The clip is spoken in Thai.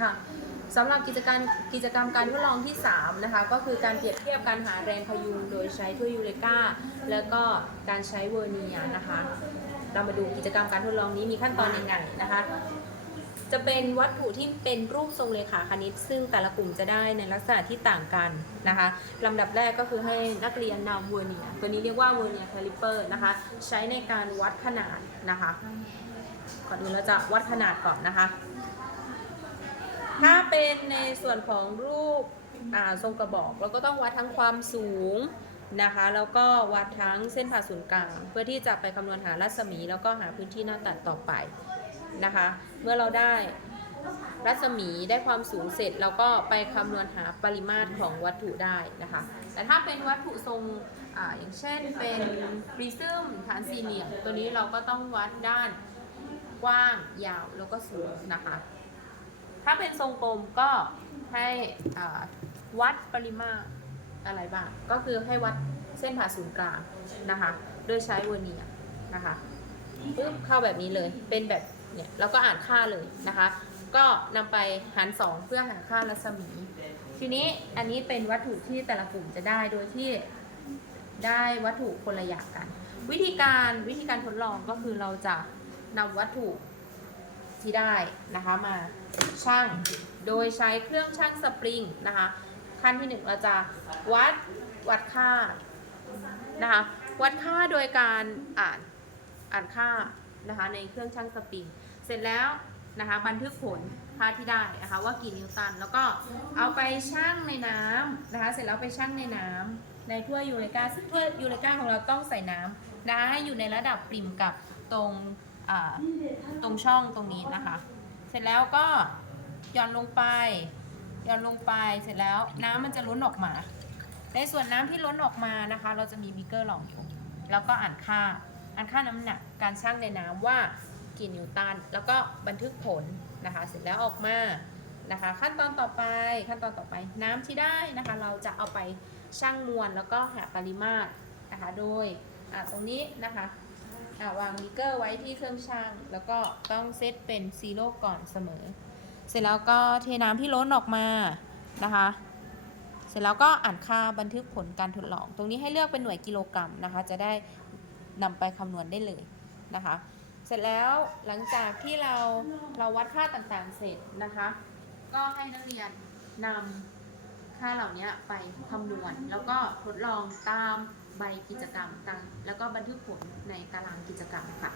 ค่ะสำหรับกิจการกิจกรรมการทดลองที่3นะคะก็คือการเปรียบเทียบการหาแรงพยุงโดยใช้ถ้วยยูเรกาแล้วก็การใช้เวอร์เนียนะคะ เรามาดูกิจกรรมการทดลองนี้มีขั้นตอนยังไงนะคะ จะเป็นวัตถุที่เป็นรูปทรงเลขาคณิต ซึ่งแต่ละกลุ่มจะได้ในลักษณะที่ต่างกันนะคะลำดับแรกก็คือให้นักเรียนนำเวอร์เนียตัวนี้เรียกว่าเวอร์เนียร์แคลิเปอร์นะคะใช้ในการวัดขนาดนะคะก่อนอื่นเราจะวัดขนาดก่อนนะคะ ถ้าเป็นในส่วนของรูปทรงกระบอกเราก็ต้องวัดทั้งความสูงนะคะ แล้วก็วัดทั้งเส้นผ่าศูนย์กลาง เพื่อที่จะไปคำนวณหารัศมี แล้วก็หาพื้นที่หน้าตัดต่อไปนะคะ เมื่อเราได้รัศมีได้ความสูงเสร็จเราก็ไปคำนวณหาปริมาตรของวัตถุได้นะคะ แต่ถ้าเป็นวัตถุทรงออย่างเช่นเป็นปริซึมฐานสี่เหลี่ยมตัวนี้เราก็ต้องวัดด้านกว้างยาวแล้วก็สูงนะคะ ถ้าเป็นทรงกลมก็ให้วัดปริมาตรอะไรบ้าง ก็คือให้วัดเส้นผ่าศูนย์กลางนะคะ โดยใช้เวอร์เนียนะคะปึ๊บเข้าแบบนี้เลย เป็นแบบเนี่ยเราก็อ่านค่าเลยนะคะ ก็นำไปหาร2เพื่อหาค่ารัศมี ทีนี้อันนี้เป็นวัตถุที่แต่ละกลุ่มจะได้โดยที่ได้วัตถุคนละอย่างกัน วิธีการวิธีการทดลองก็คือเราจะนำวัตถุ ที่ได้นะคะมาชั่ง โดยใช้เครื่องชั่งสปริงนะคะขั้นที่หนึ่งเราจะวัดวัดค่านะคะวัดค่าโดยการอ่านอ่านค่านะคะในเครื่องชั่งสปริง เสร็จแล้วนะคะบันทึกผลค่าที่ได้นะคะว่ากี่นิวตัน แล้วก็เอาไปชั่งในน้ำนะคะเสร็จแล้วไปชั่งในน้ำในถ้วยยูเรกาซึ่งถ้วยยูเรกาของเราต้องใส่น้ำนะคะให้อยู่ในระดับปริ่มกับตรง ตรงช่องตรงนี้นะคะ เสร็จแล้วก็หย่อนลงไปหย่อนลงไปเสร็จแล้วน้ำมันจะล้นออกมา ในส่วนน้ำที่ล้นออกมานะคะ เราจะมีบิกเกอร์รองอยู่ แล้วก็อ่านค่าอ่านค่าน้ำหนักการชั่งในน้ำว่ากี่นิวตันแล้วก็บันทึกผลนะคะ เสร็จแล้วออกมานะคะ ขั้นตอนต่อไปขั้นตอนต่อไปน้ำที่ได้นะคะ เราจะเอาไปชั่งมวลแล้วก็หาปริมาตรนะคะ โดยตรงนี้นะคะ อ่าวางมิเกอร์ไว้ที่เครื่องช่าง แล้วก็ต้องเซตเป็นซีโร่ก่อนเสมอ เสร็จแล้วก็เทน้ำที่ล้นออกมานะคะ เสร็จแล้วก็อ่านค่าบันทึกผลการทดลอง ตรงนี้ให้เลือกเป็นหน่วยกิโลกรัมนะคะ จะได้นำไปคำนวณได้เลยนะคะ เสร็จแล้วหลังจากที่เราเราวัดค่าต่างๆเสร็จนะคะ ก็ให้นักเรียนนำ ค่าเหล่านี้ไปคำนวณ แล้วก็ทดลองตามใบกิจกรรมตามแล้วก็บันทึกผลในตารางกิจกรรมค่ะ